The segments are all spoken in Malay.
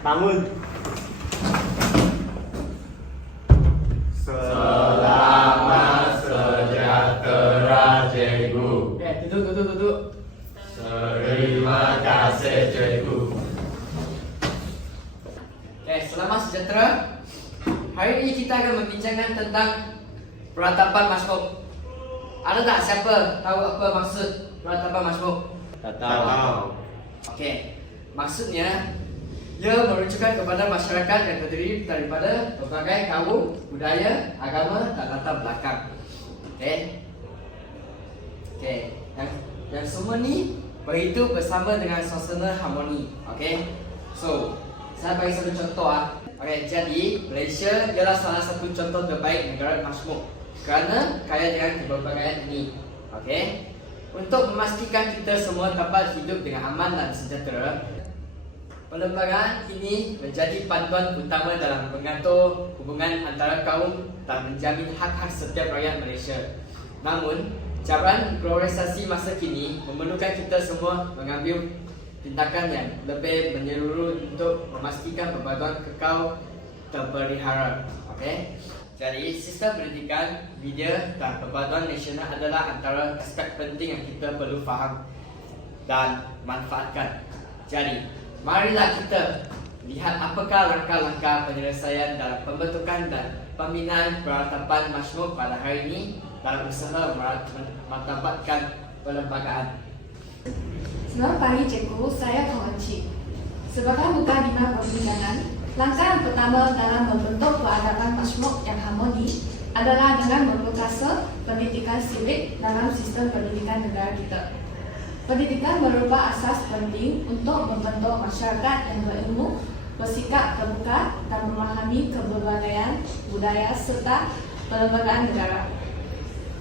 Bangun. Selamat sejahtera cikgu. Duduk. Terima kasih cikgu. Selamat sejahtera. Hari ini kita akan membincangkan tentang peratapan masmuk. Ada tak siapa tahu apa maksud peratapan masmuk? Tak tahu. Maksudnya ia merujukan kepada masyarakat yang terdiri daripada berbagai kaum, budaya, agama dan latar belakang. Yang semua ni berhidup bersama dengan suasana harmoni. So, saya bagi satu contoh jadi Malaysia ialah salah satu contoh terbaik negara masmuk kerana kaya dengan keberbagaian ini. Untuk memastikan kita semua dapat hidup dengan aman dan sejahtera, perlembagaan ini menjadi panduan utama dalam mengatur hubungan antara kaum dan menjamin hak-hak setiap rakyat Malaysia. Namun, cabaran globalisasi masa kini memerlukan kita semua mengambil tindakan yang lebih menyeluruh untuk memastikan perpaduan kekal terpelihara. Jadi, sistem pendidikan, media dan perpaduan nasional adalah antara aspek penting yang kita perlu faham dan manfaatkan. Jadi, marilah kita lihat apakah langkah-langkah penyelesaian dalam pembentukan dan pembinaan peratapan masmuk pada hari ini dalam usaha martabatkan perlembagaan. Selamat pagi cikgu, saya Kong Encik. Sebagai muka bina perbincangan, langkah yang pertama dalam membentuk peradaban masmuk yang harmoni adalah dengan memperkasa pendidikan civic dalam sistem pendidikan negara kita. Pendidikan merupakan asas penting untuk membentuk masyarakat yang berilmu, bersikap terbuka dan memahami keberbagaian budaya serta perlembagaan negara.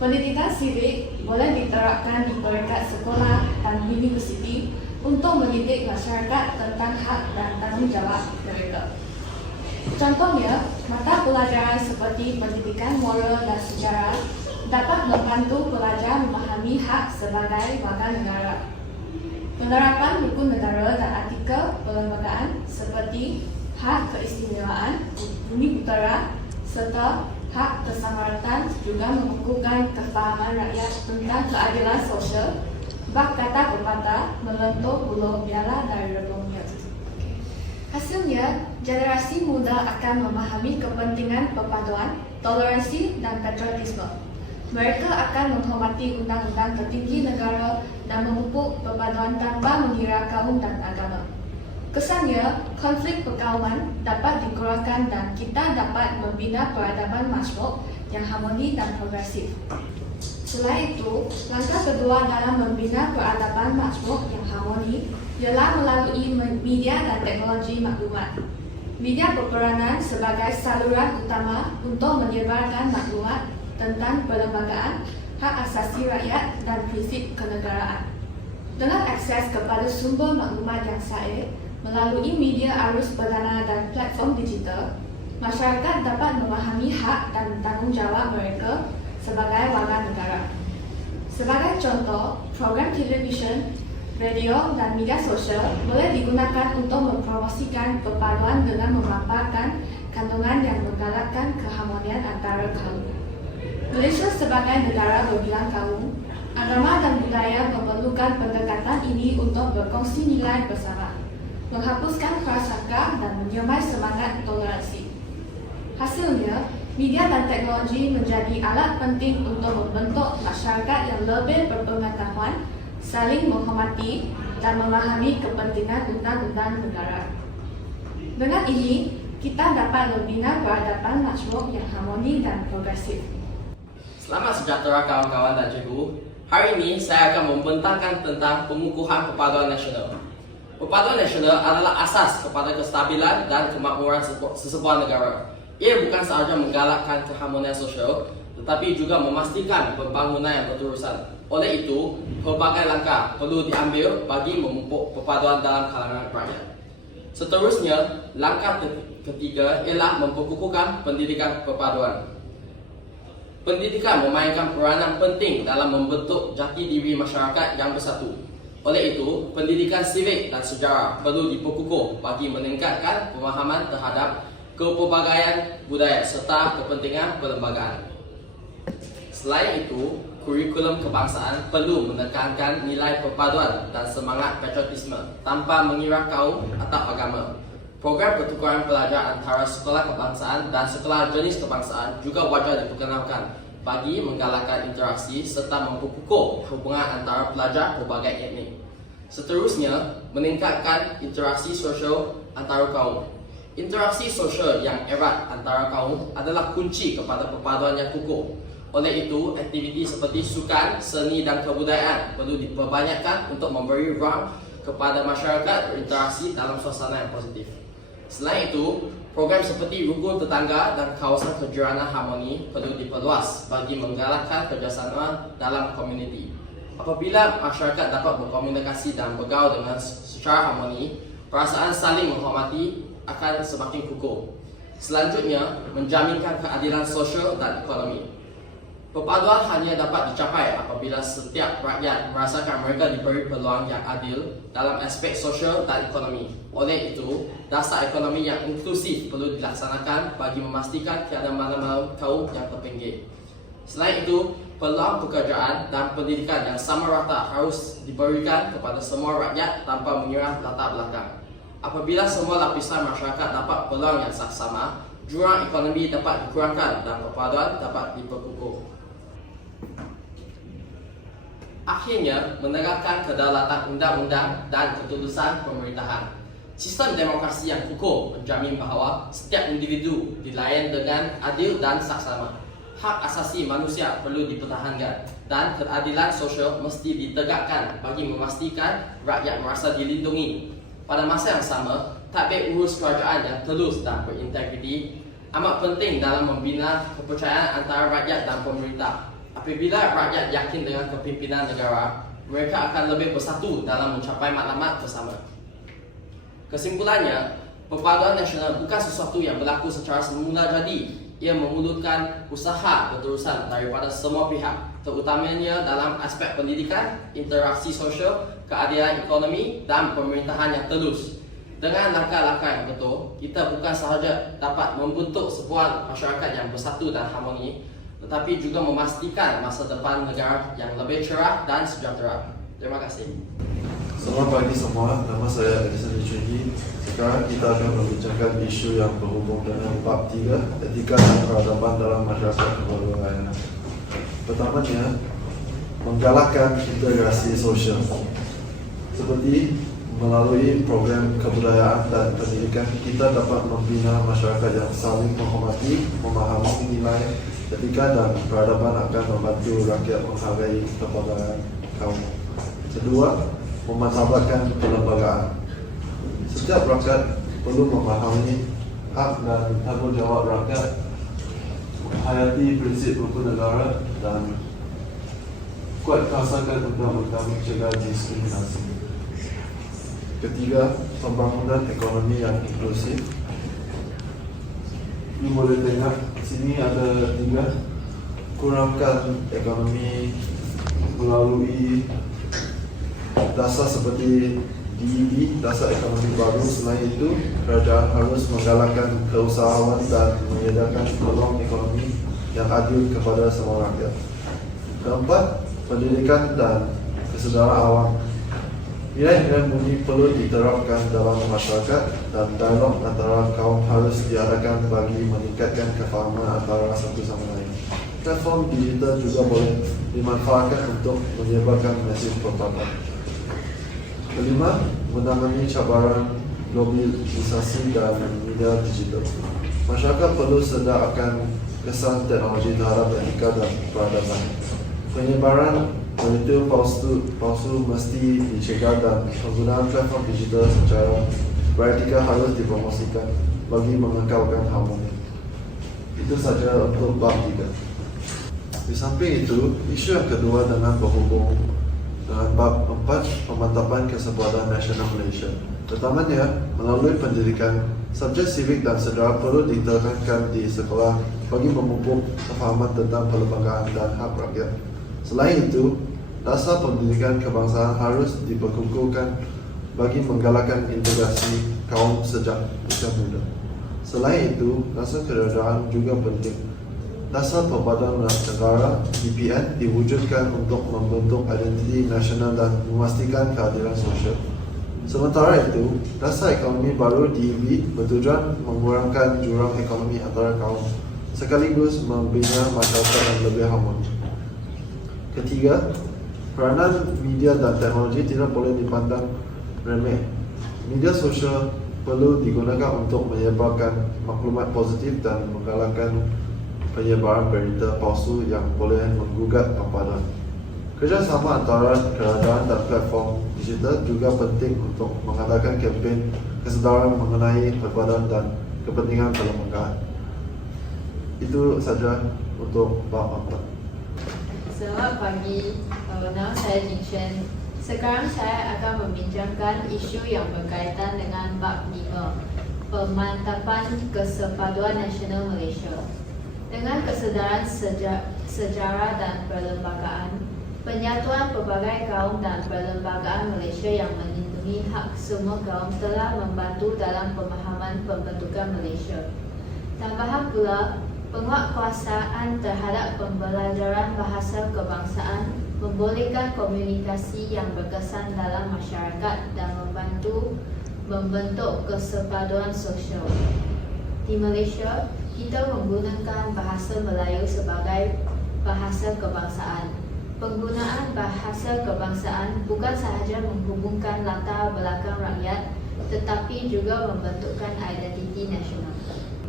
Pendidikan civic boleh diterapkan di peringkat sekolah dan universiti untuk mendidik masyarakat tentang hak dan tanggungjawab mereka. Contohnya, mata pelajaran seperti pendidikan moral dan sejarah dapat membantu pelajar memahami hak sebagai warga negara. Penerapan hukum negara dan artikel perlembagaan seperti hak keistimewaan bumi putera serta hak kesamaratan juga mengukuhkan kefahaman rakyat tentang keadilan sosial. Bak kata pepatah, melentur bulu biala dari rebungnya. Hasilnya, generasi muda akan memahami kepentingan perpaduan, toleransi dan patriotisme. Mereka akan menghormati undang-undang tertinggi negara dan memupuk perpaduan tanpa mengira kaum dan agama. Kesannya, konflik perkauman dapat dikurangkan dan kita dapat membina peradaban masmuk yang harmoni dan progresif. Selain itu, langkah kedua dalam membina peradaban masmuk yang harmoni ialah melalui media dan teknologi maklumat. Media berperanan sebagai saluran utama untuk menyebarkan maklumat tentang perlembagaan, hak asasi rakyat dan prinsip kenegaraan. Dengan akses kepada sumber maklumat yang sahih melalui media arus perdana dan platform digital, masyarakat dapat memahami hak dan tanggungjawab mereka sebagai warga negara. Sebagai contoh, program televisyen, radio dan media sosial boleh digunakan untuk mempromosikan perpaduan dengan memaparkan kandungan yang menggalakkan keharmonian antara kaum. Malaysia sebagai negara berbilang kaum, agama dan budaya memerlukan pendekatan ini untuk berkongsi nilai bersama, menghapuskan prasangka dan menyemai semangat toleransi. Hasilnya, media dan teknologi menjadi alat penting untuk membentuk masyarakat yang lebih berpengetahuan, saling menghormati dan memahami kepentingan undang-undang negara. Dengan ini, kita dapat membina peradaban masmuk yang harmoni dan progresif. Selamat sejahtera kawan-kawan dan cikgu. Hari ini saya akan membentangkan tentang pengukuhan perpaduan nasional. Perpaduan nasional adalah asas kepada kestabilan dan kemakmuran sesebuah negara. Ia bukan sahaja menggalakkan keharmonian sosial, tetapi juga memastikan pembangunan yang berterusan. Oleh itu, pelbagai langkah perlu diambil bagi memupuk perpaduan dalam kalangan rakyat. Seterusnya, langkah ketiga ialah memperkukuhkan pendidikan perpaduan. Pendidikan memainkan peranan penting dalam membentuk jati diri masyarakat yang bersatu. Oleh itu, pendidikan sivik dan sejarah perlu diperkukuh bagi meningkatkan pemahaman terhadap kepelbagaian budaya serta kepentingan perlembagaan. Selain itu, kurikulum kebangsaan perlu menekankan nilai perpaduan dan semangat patriotisme tanpa mengira kaum atau agama. Program pertukaran pelajar antara sekolah kebangsaan dan sekolah jenis kebangsaan juga wajar diperkenalkan bagi menggalakkan interaksi serta memperkukuh hubungan antara pelajar berbagai etnik. Seterusnya, meningkatkan interaksi sosial antara kaum. Interaksi sosial yang erat antara kaum adalah kunci kepada perpaduan yang kukuh. Oleh itu, aktiviti seperti sukan, seni dan kebudayaan perlu diperbanyakkan untuk memberi ruang kepada masyarakat berinteraksi dalam suasana yang positif. Selain itu, program seperti rukun tetangga dan kawasan kejuaraan harmoni perlu diperluas bagi menggalakkan kerjasama dalam komuniti. Apabila masyarakat dapat berkomunikasi dan bergaul dengan secara harmoni, perasaan saling menghormati akan semakin kukuh. Selanjutnya, menjaminkan keadilan sosial dan ekonomi. Perpaduan hanya dapat dicapai apabila setiap rakyat merasakan mereka diberi peluang yang adil dalam aspek sosial dan ekonomi. Oleh itu, dasar ekonomi yang inklusif perlu dilaksanakan bagi memastikan tiada mana-mana kaum yang terpinggir. Selain itu, peluang pekerjaan dan pendidikan yang sama rata harus diberikan kepada semua rakyat tanpa mengira latar belakang. Apabila semua lapisan masyarakat dapat peluang yang saksama, jurang ekonomi dapat dikurangkan dan perpaduan dapat diperkukuh. Akhirnya, menegakkan kedaulatan undang-undang dan ketulusan pemerintahan. Sistem demokrasi yang kukuh menjamin bahawa setiap individu dilayan dengan adil dan saksama. Hak asasi manusia perlu dipertahankan dan keadilan sosial mesti ditegakkan bagi memastikan rakyat merasa dilindungi. Pada masa yang sama, tadbir urus kerajaan yang telus dan berintegriti amat penting dalam membina kepercayaan antara rakyat dan pemerintah. Apabila rakyat yakin dengan kepimpinan negara, mereka akan lebih bersatu dalam mencapai matlamat bersama. Kesimpulannya, perpaduan nasional bukan sesuatu yang berlaku secara semula jadi. Ia memerlukan usaha berterusan daripada semua pihak, terutamanya dalam aspek pendidikan, interaksi sosial, keadilan ekonomi dan pemerintahan yang telus. Dengan langkah-langkah yang betul, kita bukan sahaja dapat membentuk sebuah masyarakat yang bersatu dan harmoni, tetapi juga memastikan masa depan negara yang lebih cerah dan sejahtera. Terima kasih. Selamat pagi semua, nama saya Edison Licungi. Sekarang kita akan membincangkan isu yang berhubung dengan bab 3, etika dan peradaban dalam masyarakat kebangsaan. Pertamanya, menggalakkan integrasi sosial. Seperti melalui program kebudayaan dan pendidikan, kita dapat membina masyarakat yang saling menghormati, memahami nilai etika dan peradaban akan membantu rakyat menghargai kepercayaan kaum. Kedua, memartabatkan perlembagaan. Setiap rakyat perlu memahami hak dan tanggungjawab rakyat, menghayati prinsip rukun negara dan kuatkuasakan undang-undang mencegah diskriminasi. Ketiga, pembangunan ekonomi yang inklusif. Ini boleh tengok sini ada 3. Kurangkan ekonomi melalui dasar seperti DED, dasar ekonomi baru. Selain itu, kerajaan harus menggalakkan keusahawan dan menyediakan peluang ekonomi yang adil kepada semua rakyat. Keempat, pendidikan dan kesedaran awam. Nilai-nilai mulia perlu diterapkan dalam masyarakat dan dialog antara kaum harus diadakan bagi meningkatkan kefahaman antara satu sama lain. Platform digital juga boleh dimanfaatkan untuk menyebarkan mesej perpaduan. Kelima, menangani cabaran globalisasi dan media digital. Masyarakat perlu sedar akan kesan teknologi terhadap etika dan peradaban. Penyebaran berita palsu mesti dicegah dan penggunaan platform digital secara beretika harus dipromosikan bagi mengekalkan harmoni. Itu saja untuk bab 3. Di samping itu, isu yang kedua dengan berhubung dengan bab 4, pemantapan kesempatan nasional Malaysia. Pertamanya, melalui pendidikan, subjek sivik dan sejarah perlu ditekankan di sekolah bagi memupuk kefahaman tentang perlembagaan dan hak rakyat. Selain itu, dasar pendidikan kebangsaan harus diperkukuhkan bagi menggalakkan integrasi kaum sejak usia muda. Selain itu, dasar kerajaan juga penting. Dasar Perpaduan Negara DPN diwujudkan untuk membentuk identiti nasional dan memastikan keadilan sosial. Sementara itu, dasar ekonomi baru DEB bertujuan mengurangkan jurang ekonomi antara kaum, sekaligus membina masyarakat yang lebih harmoni. Ketiga, peranan media dan teknologi tidak boleh dipandang remeh. Media sosial perlu digunakan untuk menyebarkan maklumat positif dan menggalakkan penyebaran berita palsu yang boleh menggugat perpaduan. Kerjasama antara kerajaan dan platform digital juga penting untuk mengadakan kempen kesedaran mengenai perpaduan dan kepentingan perlembagaan. Itu saja untuk bab 4. Selamat pagi, nama saya Jing Shen. Sekarang saya akan membincangkan isu yang berkaitan dengan bab 5, Pemantapan Kesepaduan Nasional Malaysia. Dengan kesedaran sejarah dan perlembagaan, penyatuan pelbagai kaum dan perlembagaan Malaysia yang melindungi hak semua kaum telah membantu dalam pemahaman pembentukan Malaysia. Tambahan pula, penguatkuasaan terhadap pembelajaran bahasa kebangsaan membolehkan komunikasi yang berkesan dalam masyarakat dan membantu membentuk kesepaduan sosial. Di Malaysia, kita menggunakan bahasa Melayu sebagai bahasa kebangsaan. Penggunaan bahasa kebangsaan bukan sahaja menghubungkan latar belakang rakyat, tetapi juga membentukkan identiti nasional.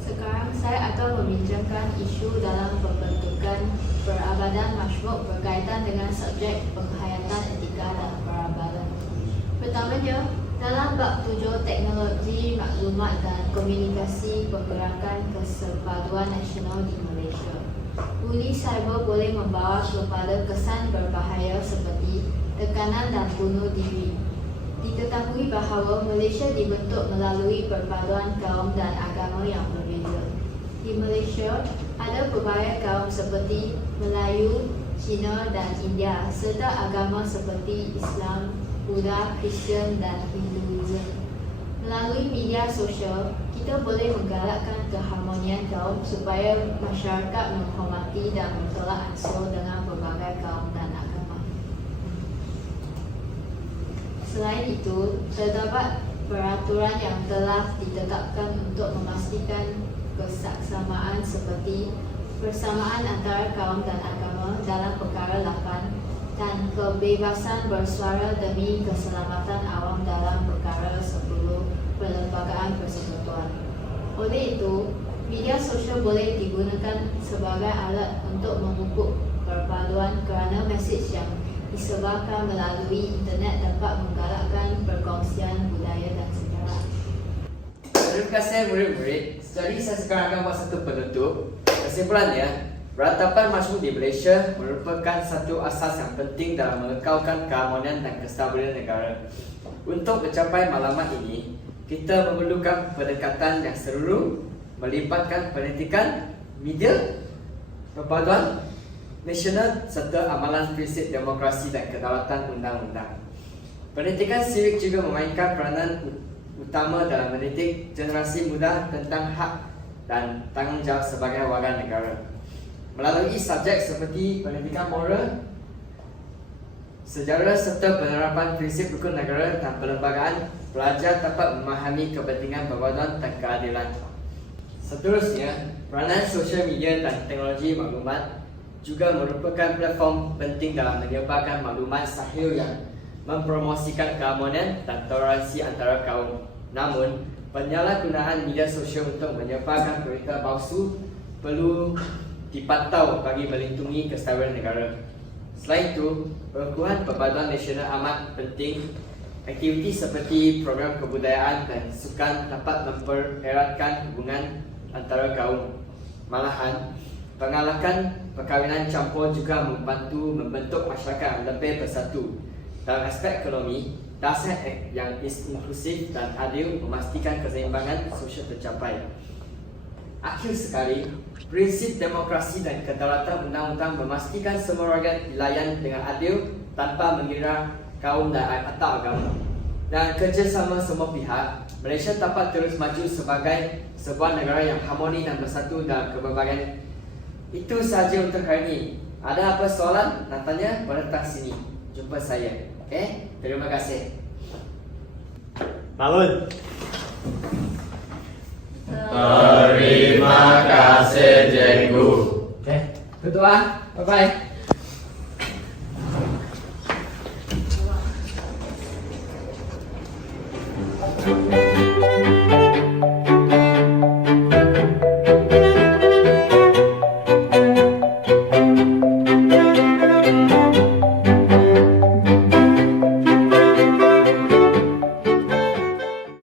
Sekarang saya akan membincangkan isu dalam pembentukan Perabatan Majmuk berkaitan dengan subjek penghayatan etika dan perabatan. Pertamanya, dalam bab 7 teknologi maklumat dan komunikasi pergerakan kesepaduan nasional di Malaysia. Buli cyber boleh membawa kepada kesan berbahaya seperti tekanan dan bunuh diri. Diketahui bahawa Malaysia dibentuk melalui perpaduan kaum dan agama yang berbeza. Di Malaysia, ada pelbagai kaum seperti Melayu, Cina dan India serta agama seperti Islam, Buddha, Kristian dan Hinduism. Melalui media sosial, kita boleh menggalakkan keharmonian kaum supaya masyarakat menghormati dan menolak ansur dengan berbagai kaum dan agama. Selain itu, terdapat peraturan yang telah ditetapkan untuk memastikan kesaksamaan seperti persamaan antara kaum dan agama dalam perkara 8 dan kebebasan bersuara demi keselamatan awam dalam perkara 10 Perlembagaan Persekutuan. Oleh itu, media sosial boleh digunakan sebagai alat untuk memupuk perpaduan kerana mesej yang disebarkan melalui internet dapat menggalakkan perkongsian budaya dan sejarah. Terima kasih murid-murid. Jadi saya sekarang akan buat satu penutup. Kesimpulannya, Peratapan Majmuk di Malaysia merupakan satu asas yang penting dalam mengekalkan keharmonian dan kestabilan negara. Untuk mencapai matlamat ini, kita memerlukan pendekatan yang seluruh, melibatkan pendidikan, media, perpaduan nasional serta amalan prinsip demokrasi dan kedaulatan undang-undang. Pendidikan sivik juga memainkan peranan utama dalam mendidik generasi muda tentang hak dan tanggungjawab sebagai warga negara. Melalui subjek seperti pendidikan moral, sejarah serta penerapan prinsip rukun negara dan perlembagaan, pelajar dapat memahami kepentingan perpaduan dan keadilan. Seterusnya, peranan sosial media dan teknologi maklumat juga merupakan platform penting dalam menyebarkan maklumat sahih yang mempromosikan keharmonian dan toleransi antara kaum. Namun, penyalahgunaan media sosial untuk menyebarkan berita palsu perlu dipantau bagi melindungi kestabilan negara. Selain itu, pengukuhan perpaduan nasional amat penting. Aktiviti seperti program kebudayaan dan sukan dapat mempereratkan hubungan antara kaum. Malahan, pengalakan perkahwinan campur juga membantu membentuk masyarakat yang lebih bersatu. Dalam aspek ekonomi, dasar yang inklusif dan adil memastikan keseimbangan sosial tercapai. Akhir sekali, prinsip demokrasi dan kedaulatan undang-undang memastikan semua rakyat dilayan dengan adil tanpa mengira kaum dan atau agama. Dan kerjasama semua pihak, Malaysia dapat terus maju sebagai sebuah negara yang harmoni dan bersatu dalam keberbagan. Itu sahaja untuk hari ini. Ada apa soalan? Nak tanya? Boleh datang sini. Jumpa saya. Okay? Terima kasih. Bangun. Terima kasih, Cikgu. Okay. Berdoa. Bye-bye.